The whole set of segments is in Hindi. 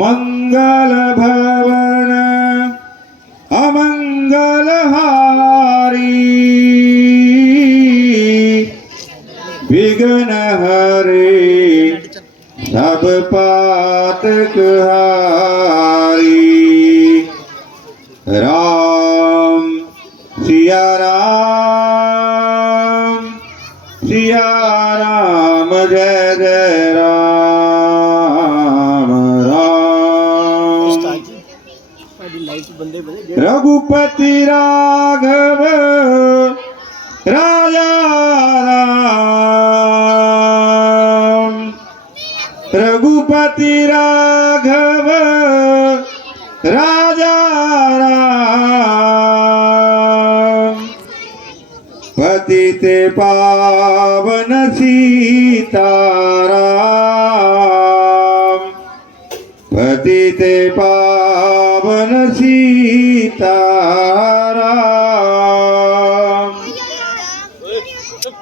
मंगल भवन अमंगल हारी विघ्न हरे सब पातक हारी। राम सिया राम जय जय राम राम। रघुपति राघव राजा राम, रघुपति राघव राजा राम। पतित पावन सीताराम, पतित पावन सीताराम।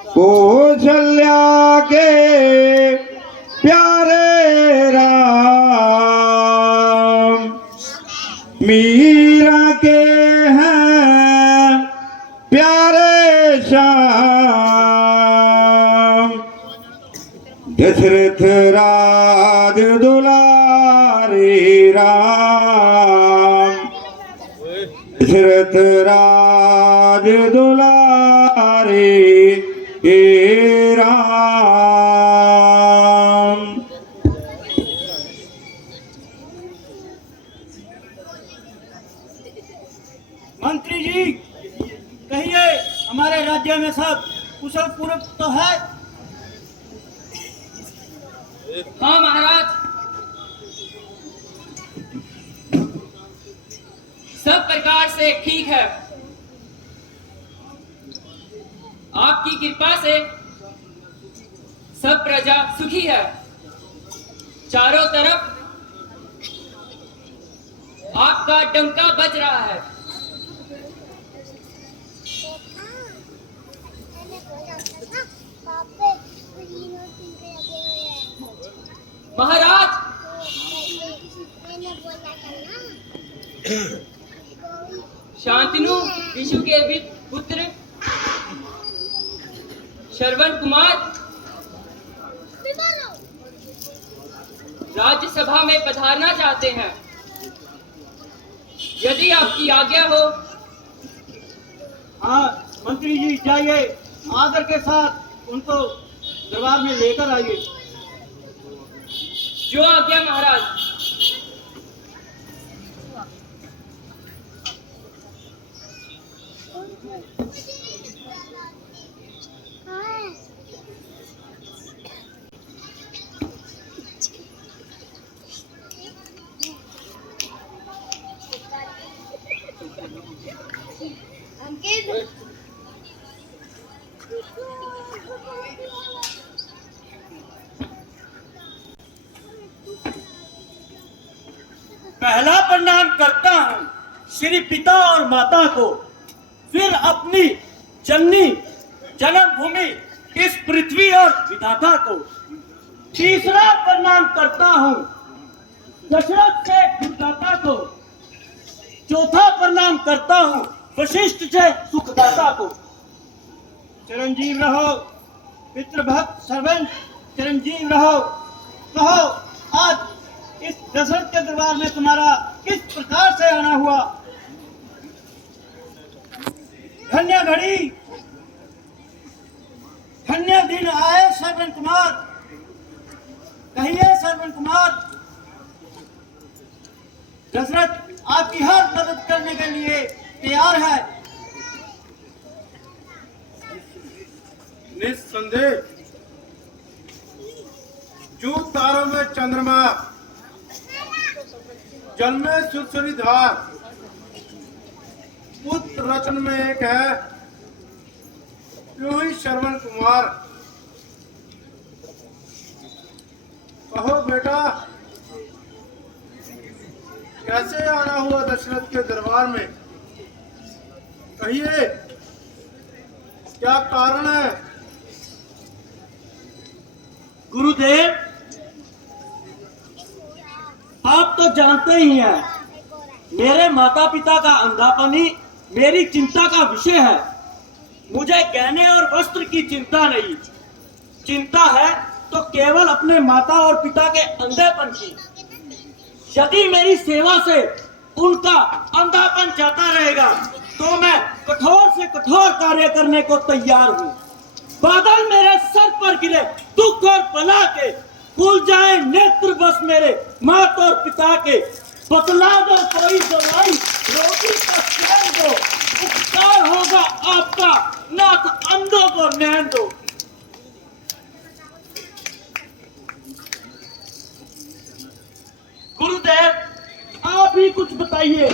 कौशल्या के प्यारे राम, मीरा के हैं प्यारे श्याम। दशरथ राज दुलारे राम, दशरथ राज दुलारे राम। मंत्री जी कहिए, हमारे राज्य में सब कुशल पूर्वक तो है? हाँ महाराज, सब प्रकार से ठीक है। आपकी कृपा से सब प्रजा सुखी है। चारों तरफ आपका डंका बज रहा है। महाराज, शांतनु विशु के पुत्र श्रवण कुमार राज्यसभा में पधारना चाहते हैं। यदि आपकी आज्ञा हो। हाँ मंत्री जी, जाइए, आदर के साथ उनको दरबार में लेकर आइए। जो आज्ञा महाराज। पहला प्रणाम करता हूँ श्री पिता और माता को, फिर अपनी जननी जन्मभूमि इस पृथ्वी और विधाता को। तीसरा प्रणाम करता हूँ दशरथ से विधाता को। चौथा प्रणाम करता हूँ वशिष्ठ से सुखदाता को। चिरंजीव रहो पितृभक्त सर्वंत, चिरंजीव रहो। कहो आज इस दशरथ के दरबार में तुम्हारा किस प्रकार से आना हुआ? धन्य घड़ी, धन्य दिन आए श्रवण कुमार। कहिए श्रवण कुमार, दशरथ आपकी हर मदद करने के लिए तैयार है। निस्संदेह जो तारों में चंद्रमा, जल में सुरसरी धार, पुत्र रत्न में एक है, यूं ही श्रवण कुमार। कहो बेटा, कैसे आना हुआ दशरथ के दरबार में? कहिए क्या कारण है? गुरुदेव, आप तो जानते ही हैं, मेरे माता पिता का अंधापन ही मेरी चिंता का विषय है। मुझे गहने और वस्त्र की चिंता नहीं, चिंता है तो केवल अपने माता और पिता के अंधेपन की। यदि मेरी सेवा से उनका अंधापन जाता रहेगा तो मैं कठोर से कठोर कार्य करने को तैयार हूँ। बादल मेरे सर पर गिरे, दुख और बला के, खुल जाए नेत्र बस मेरे माता और पिता के। बतला दो कोई दवाई, रोगी का चैन दो, उपकार होगा आपका, नाथ अंधों को नैन दो। गुरुदेव, आप ही कुछ बताइए।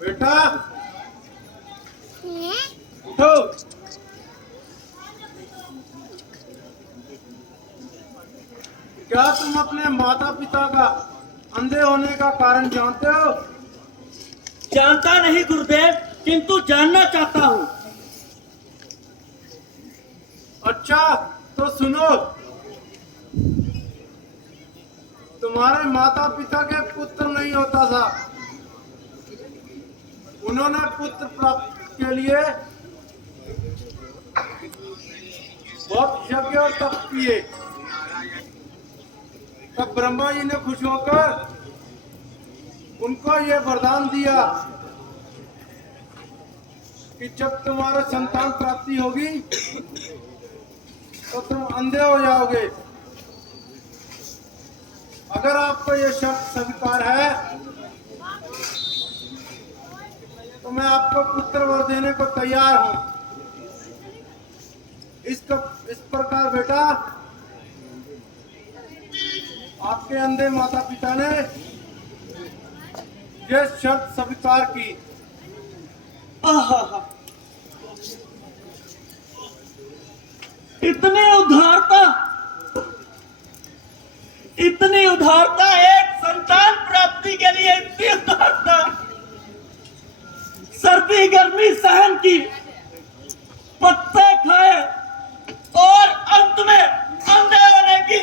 बेटा उठो। क्या तुम अपने माता पिता का अंधे होने का कारण जानते हो? जानता नहीं गुरुदेव, किंतु जानना चाहता हूँ। अच्छा तो सुनो, तुम्हारे माता पिता के पुत्र नहीं होता था। उन्होंने पुत्र प्राप्ति के लिए बहुत यज्ञ और तप किए। तब ब्रह्मा जी ने खुश होकर उनको ये वरदान दिया कि जब तुम्हारे संतान प्राप्ति होगी तो तुम अंधे हो जाओगे। अगर आपको ये शर्त स्वीकार है तो मैं आपको पुत्र वर देने को तैयार हूं। इस प्रकार बेटा, आपके अंधे माता पिता ने ये शर्त स्वीकार की। आहा, इतनी उदारता, इतनी उदारता, एक संतान प्राप्ति के लिए इतनी उदारता, सर्दी गर्मी सहन की, पत्ते खाए और अंत में अंधे होने की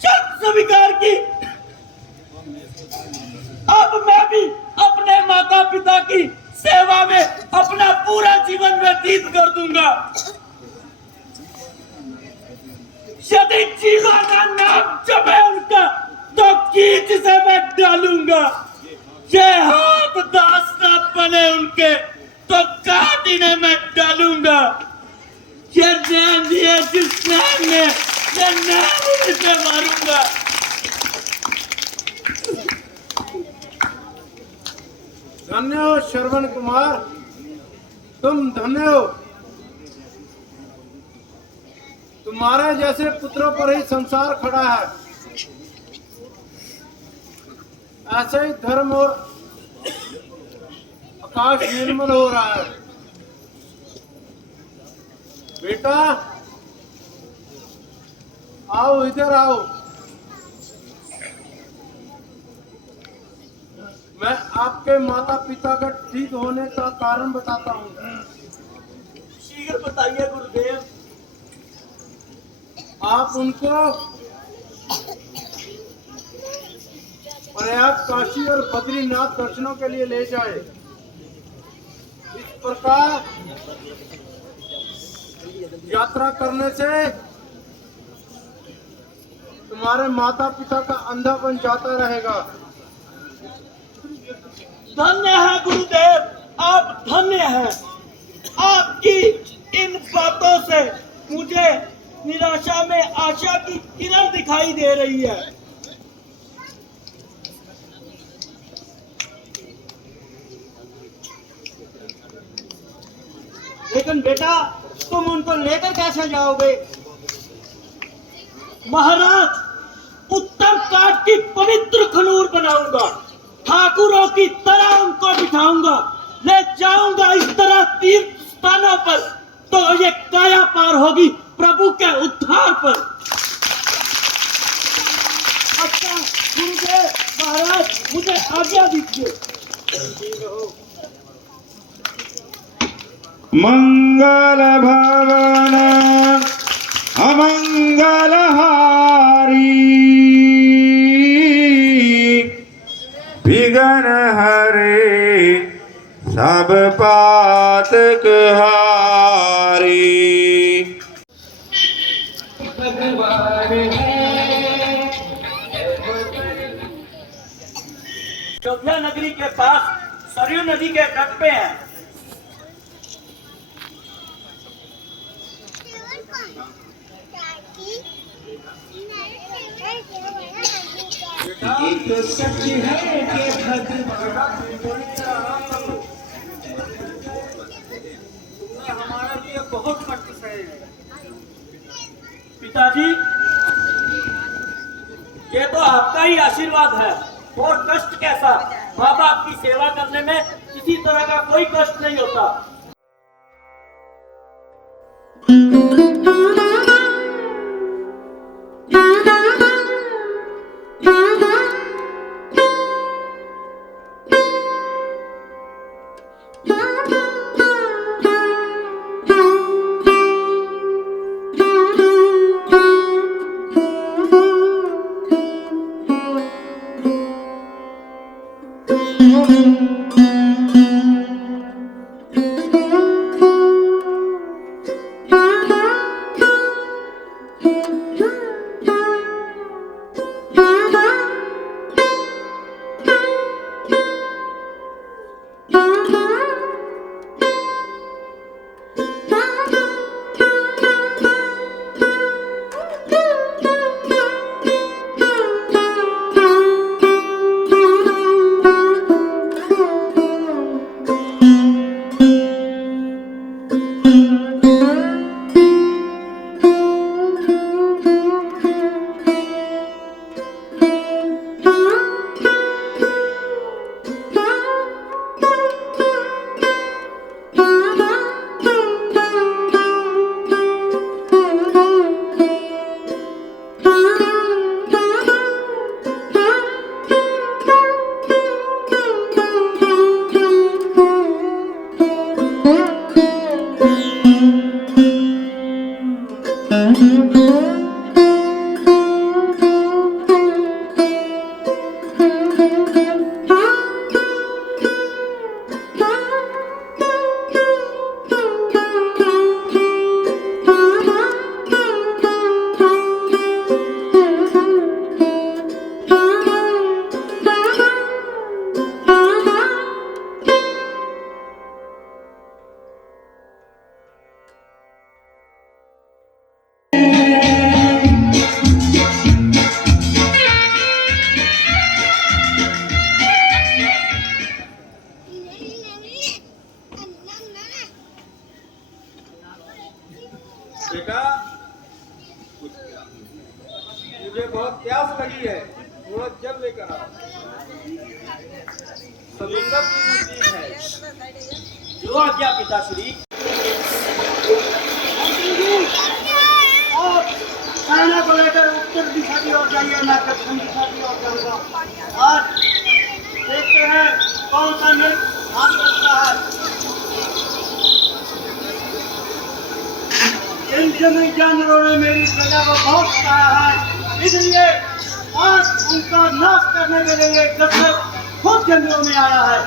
शर्त स्वीकार की। अब मैं भी अपने माता पिता की सेवा में अपना पूरा जीवन व्यतीत कर दूंगा। यदि जीवा का नाम जपे उनका तो कीच से मैं डालूंगा। ये हाथ दास न बने उनके तो काट इन्हें मैं डालूंगा। ये नैन दिए जिस नैन में, ये नैन उसे मारूंगा। धन्य हो श्रवण कुमार, तुम धन्य हो। तुम्हारे जैसे पुत्रों पर ही संसार खड़ा है। ऐसे ही धर्म और आकाश निर्मल हो रहा है। बेटा आओ, इधर आओ। मैं आपके माता पिता का ठीक होने का कारण बताता हूँ। शीघ्र बताइए गुरुदेव। आप उनको प्रयाग, काशी और बद्रीनाथ दर्शनों के लिए ले जाए। इस प्रकार यात्रा करने से तुम्हारे माता पिता का अंधापन जाता रहेगा। धन्य है गुरुदेव, आप धन्य हैं। आपकी इन बातों से मुझे निराशा में आशा की किरण दिखाई दे रही है। लेकिन बेटा, तुम उनको लेकर कैसे जाओगे? महाराज, उत्तम काठ की पवित्र खनूर बनाऊंगा, ठाकुरों की तरह उनको बिठाऊंगा, ले जाऊंगा इस तरह तीर्थ स्थानों पर, तो ये काया पार होगी प्रभु के उद्धार पर। अच्छा गुरुदेव महाराज, मुझे आज्ञा दीजिए। मंगल भवन अमंगल हारी। बिघन हरे सब पातक हारी। अयोध्या नगरी के पास सरयू नदी के तट पे है। हमारे लिए बहुत कष्ट सहे है पिताजी। ये तो आपका ही आशीर्वाद है, और कष्ट कैसा। माँ बाप की सेवा करने में किसी तरह का कोई कष्ट नहीं होता। बेटा, मुझे बहुत प्यास लगी है, थोड़ा जल लेकर आओ। समुद्र की नदी है। जो आज्ञा पिताश्री। आप चाइना को लेकर उत्तर दिशा की ओर जाइए, मैं दक्षिण दिशा की ओर जाऊंगा। आज देखते हैं कौन सा नृत्य हाथ करता है। इन जंगली जानवरों ने मेरी प्रजा को बहुत सताया है, इसलिए आज उनका नाश करने के लिए गदर खुद जंगलों में आया है।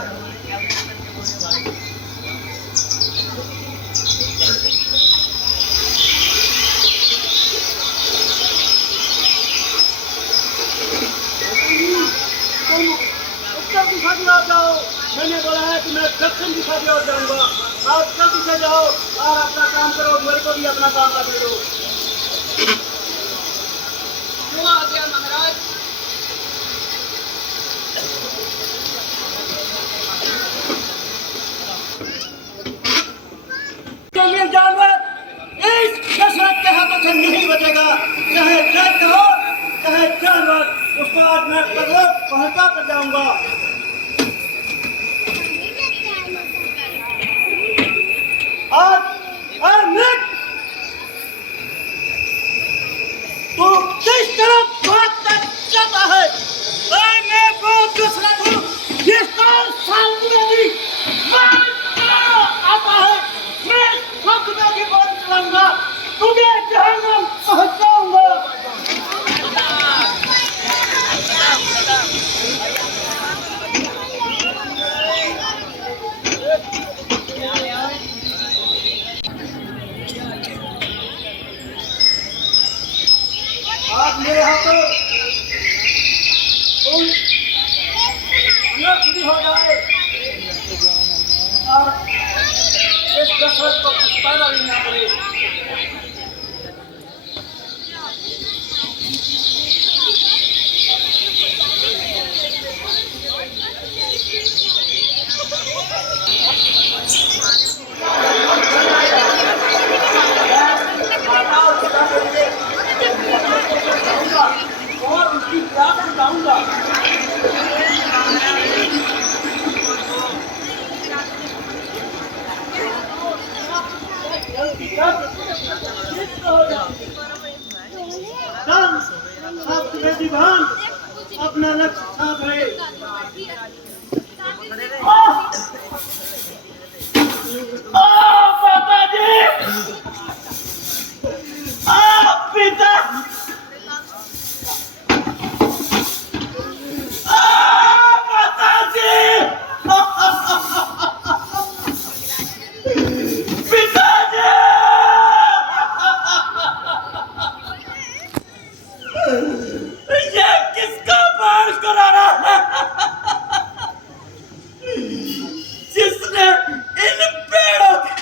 उत्तर दिशा की ओर जाओ, मैंने बोला है कि मैं दक्षिण दिशा की ओर जाऊंगा। आप जल्दी से जाओ और अपना काम करो, मेरे को भी अपना काम करने दो। जो आज्ञा महाराज। जंगली जानवर इस दशरथ के हाथों से नहीं बचेगा, चाहे दैत्य हो चाहे जानवर, उसको आज मैं पहुंचा कर जाऊंगा। आज तो किस तरफ भागता जाता है? मैं बहुत दशरथ हूँ, जिसका सामने आता है, मैं सब की बात चलाऊंगा, तुझे जहन्नम पहुंचाऊंगा। हो जाए और इस दशरथ को कुछ पैदा भी ना पड़े। और उसकी प्राप्त बताऊंगा। अपना लक्ष्य साध रहे। पिताजी, पिता, पिताजी, ये किसका मार करा रहा है जिसने इन पेड़ों के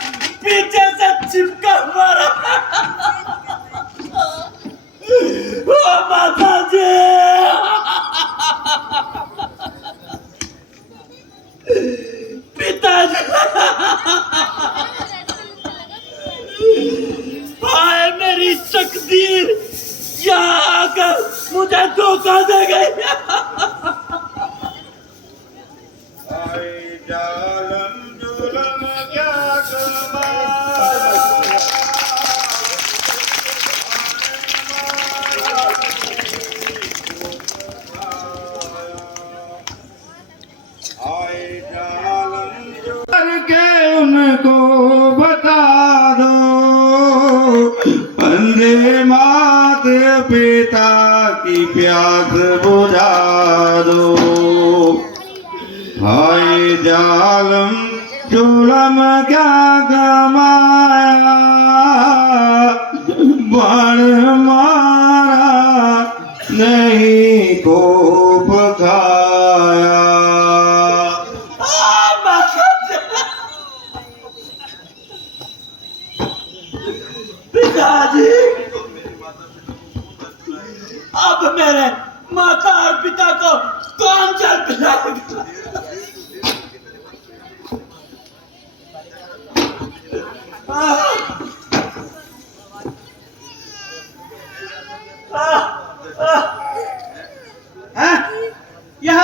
पीछे से चिपका मारा? ओ माता जी, पिताजी, हाय मेरी तकदीर यहाँ आकर मुझे धोखा दे गई। आए जालम जुलम क्या कमाया, आए जालम जुलम करके उनको बता दो, वंदे माता पिता की प्यास बुझा दो। हाय जालम जुलम क्या कमाया, बण मारा नहीं खूब खाया। पिताजी, अब मेरे माता और पिता को कौन जल पिलाएगा? यह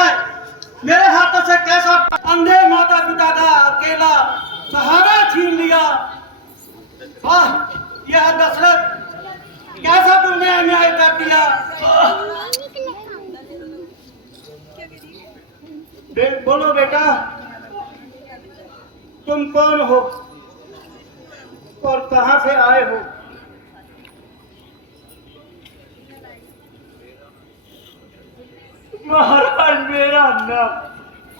मेरे हाथों से कैसा अंधे माता पिता का अकेला सहारा छीन लिया। यह दशरथ कैसा तुमने अन्याय कर दिया? बोलो बेटा, तुम कौन हो और कहां से आए हो? महाराज, मेरा नाम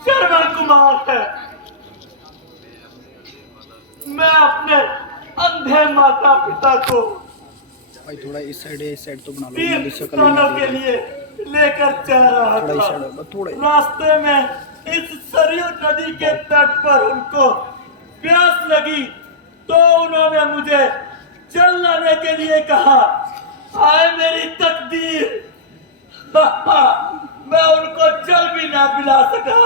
श्रवण कुमार है। मैं अपने अंधे माता पिता को भाई थोड़ा इस साइड तो बना लो, तीर्थों के लिए लेकर जा रहा था। रास्ते में इस सरयू नदी के तट पर उनको प्यास लगी तो उन्होंने मुझे जल लाने के लिए कहा। आए मेरी तकदीर, मैं उनको जल भी ना पिला सका।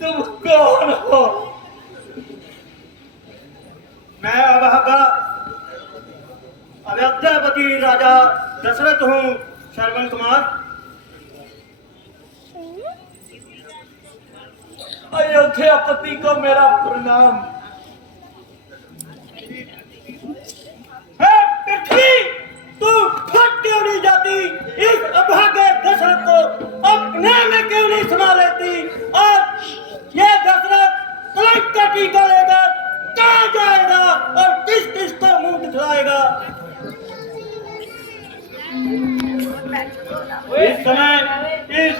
तुम कौन हो? मैं अयोध्यापति राजा दशरथ हूँ, श्रवण कुमार। अयोध्यापति को मेरा प्रणाम। पृथ्वी, तू फट क्यों नहीं जाती? इस अभागे दशरथ को अपने में क्यों नहीं समा लेती? और ये दशरथ कलंक का टीका लेकर कहाँ जाएगा और किस किस को मुंह दिखलाएगा? इस समय इस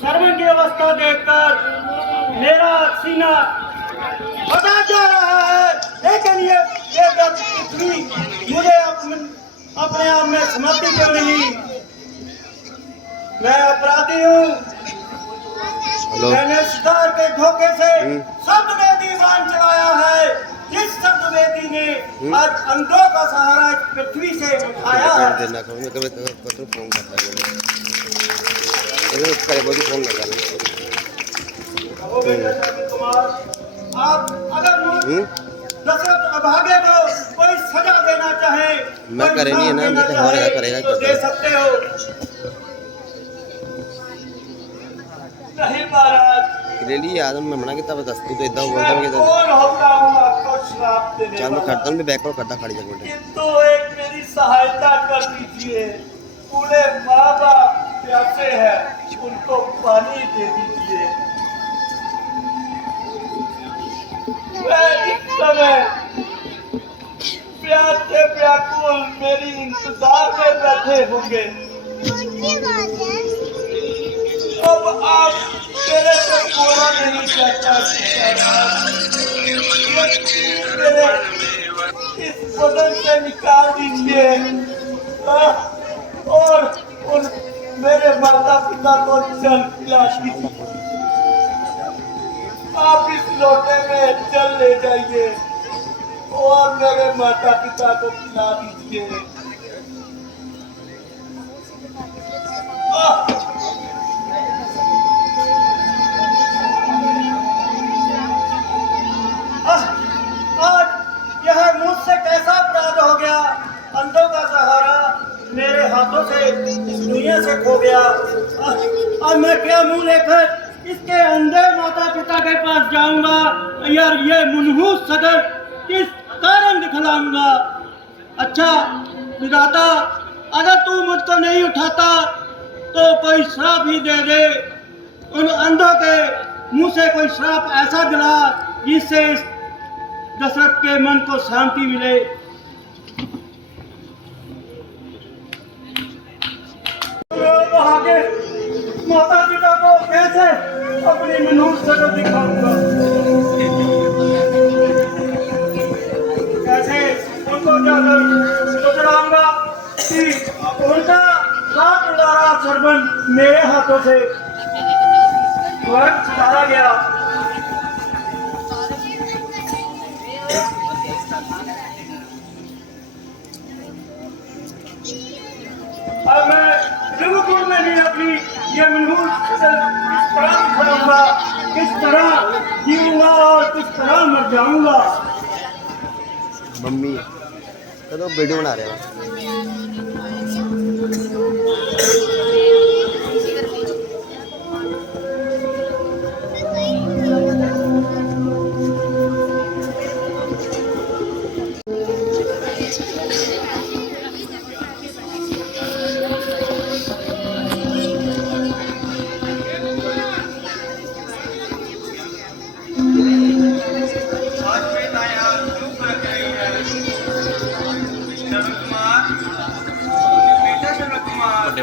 श्रवण की अवस्था देखकर मेरा सीना फटा जा रहा है, लेकिन ये पृथ्वी मुझे अपने आप में समझती क्यों नहीं? मैं अपराधी हूँ। मैंने शिकार के धोखे से शब्द वेदी बांध चलाया है। जिस शब्द वेदी ने आज अंधों का सहारा इस पृथ्वी से उठाया है। हो गए दशरथ कुमार, आप अगर दशरथ अभागे को कोई सजा देना चाहे, मैं करे नहीं है ना, मैं तो हमारा करेगा तो दे सकते हो। नहीं महाराज, रेली याद मैं मना किया बस तू तो इतना बोलता मैं किधर कौन होता हूँ आपको श्राप देने चल मैं वाला? करता हूँ मैं बैक करता खड़ी जा बेटे किंतु एक मेरी सहायता कर दीजिए। पूरे माँ बाप प्यासे हैं, उनको पानी दे दीजिए। मैं इस समय प्यास से व्याकुल मेरी इंतजार में बैठे होंगे। अब आप तेरे से पूरा नहीं करता, इस बदन से निकाल दीजिए और उन मेरे माता पिता को जल पिला दीजिए। आप इस लोटे में जल ले जाइए और मेरे माता पिता को पिला दीजिए। आज यह मुझसे कैसा अपराध हो गया? अंधों का सहारा मेरे हाथों से इस दुनिया से खो गया। और मैं क्या मुंह लेकर इसके अंधे माता पिता के पास जाऊंगा? यार ये मनहूस सदर किस कारण दिखलाऊंगा? अच्छा विधाता, अगर तू मुझको नहीं उठाता तो कोई श्राप ही दे दे। उन अंधों के मुंह से कोई श्राप ऐसा दिला जिससे दशरथ के मन को शांति मिले। आगे माता पिता को कैसे अपनी मनुष्य शक्ल दिखाऊंगा? कैसे उनको जाकर सुधराऊंगा कि उनका रात उदारा सरबन मेरे हाथों से स्वर्ग सुधारा गया। अब मैं रघुकुल में भी अपनी ये मनहूस प्राप्त करूंगा। किस तरह जीऊंगा और किस तरह मर जाऊंगा? मम्मी तो वीडियो बना रहे हो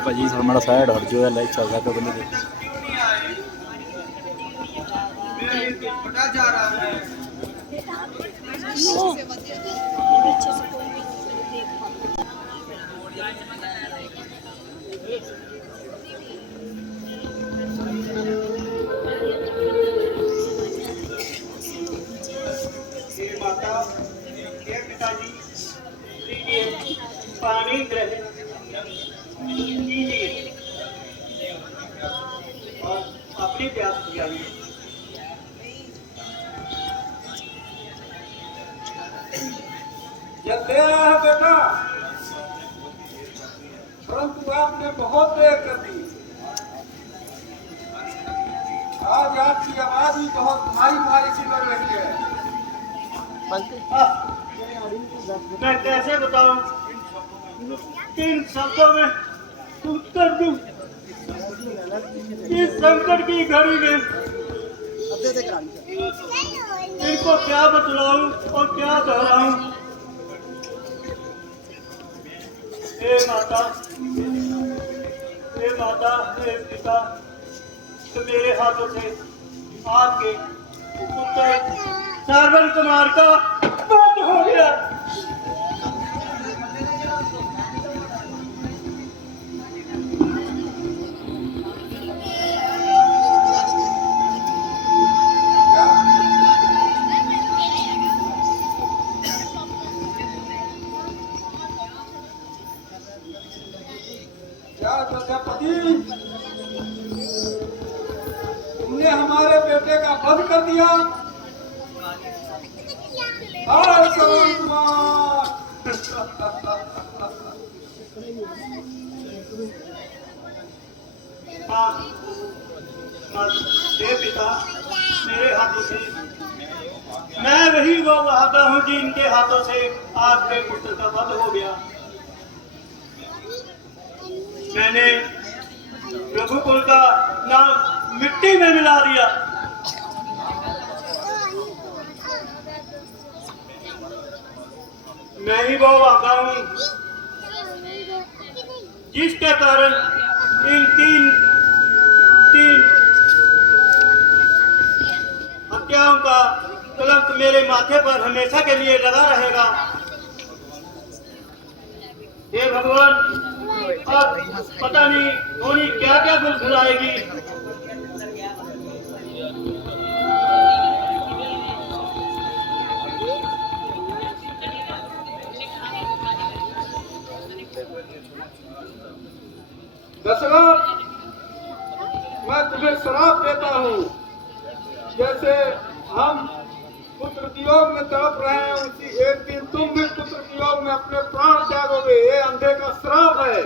भाजी थोड़ा साइड हट जो है लाइक चल रहा है तो बंदे माता, पिताजी, पानी ग्रहण कीजिए और अपनी प्यास बुझाइए। जब दे रहा है बेटा, परंतु आपने बहुत देर कर दी। आज आपकी आवाज भी बहुत भारी भारी सी लग रही है। मैं कैसे बताऊं? किन शब्दों में उत्तर दूं? इस संकट की घड़ी में इनको क्या बतलाऊं और क्या दोहराऊं? हे माता, हे पिता, तो मेरे हाथों से आपके पुत्र श्रवण कुमार का बंद हो गया। बेटे का वध कर दिया। हाय श्रवण कुमार। हे पिता, मेरे हाथों से मैं वही वो वहादा हूँ जिनके हाथों से आपके पुत्र का वध हो गया। मैंने रघुकुल का नाम मिट्टी में मिला दिया। मैं ही वो वहादा हूँ जिसके कारण इन तीन हत्याओं का कलंक मेरे माथे पर हमेशा के लिए लगा रहेगा। हे भगवान, अब पता नहीं धोनी क्या क्या गुल खिलाएगी। दशरथ, मैं तुम्हें श्राप देता हूँ। जैसे हम पुत्र वियोग में तड़प रहे हैं, उसी एक दिन तुम भी पुत्र वियोग में अपने प्राण त्यागोगे। ये अंधे का श्राप है।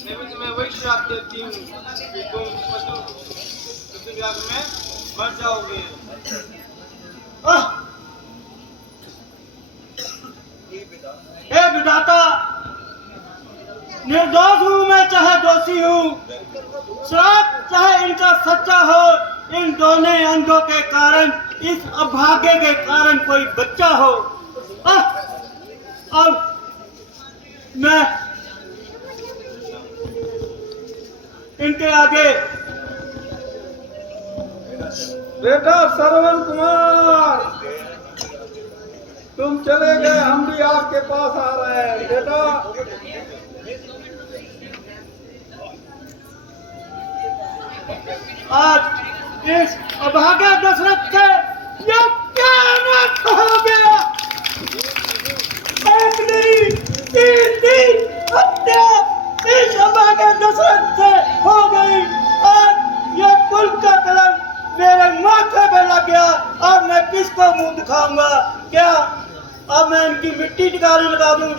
मैं तुम्हें वही श्राप देती हूँ कि तुम पशुव्याग में मर जाओगे। हे विधाता, निर्दोष हूँ मैं, चाहे दोषी हूँ। श्राप चाहे इनका सच्चा हो, इन दोनों अंधों के कारण, इस अभागे के कारण कोई बच्चा हो। अब मैं इनके आगे बेटा श्रवण कुमार, तुम चले गए, हम भी आपके पास आ रहे हैं। बेटा आज इस अभागा दशरथ से ये क्या अनर्थ हो गया। एक नहीं, तीन हत्या इस अभागे दशरथ से हो गई। और ये कुल का कलंक मेरे माथे पे लग गया। अब मैं किसको मुंह दिखाऊंगा? क्या अब मैं इनकी मिट्टी टिकाने लगा दूं?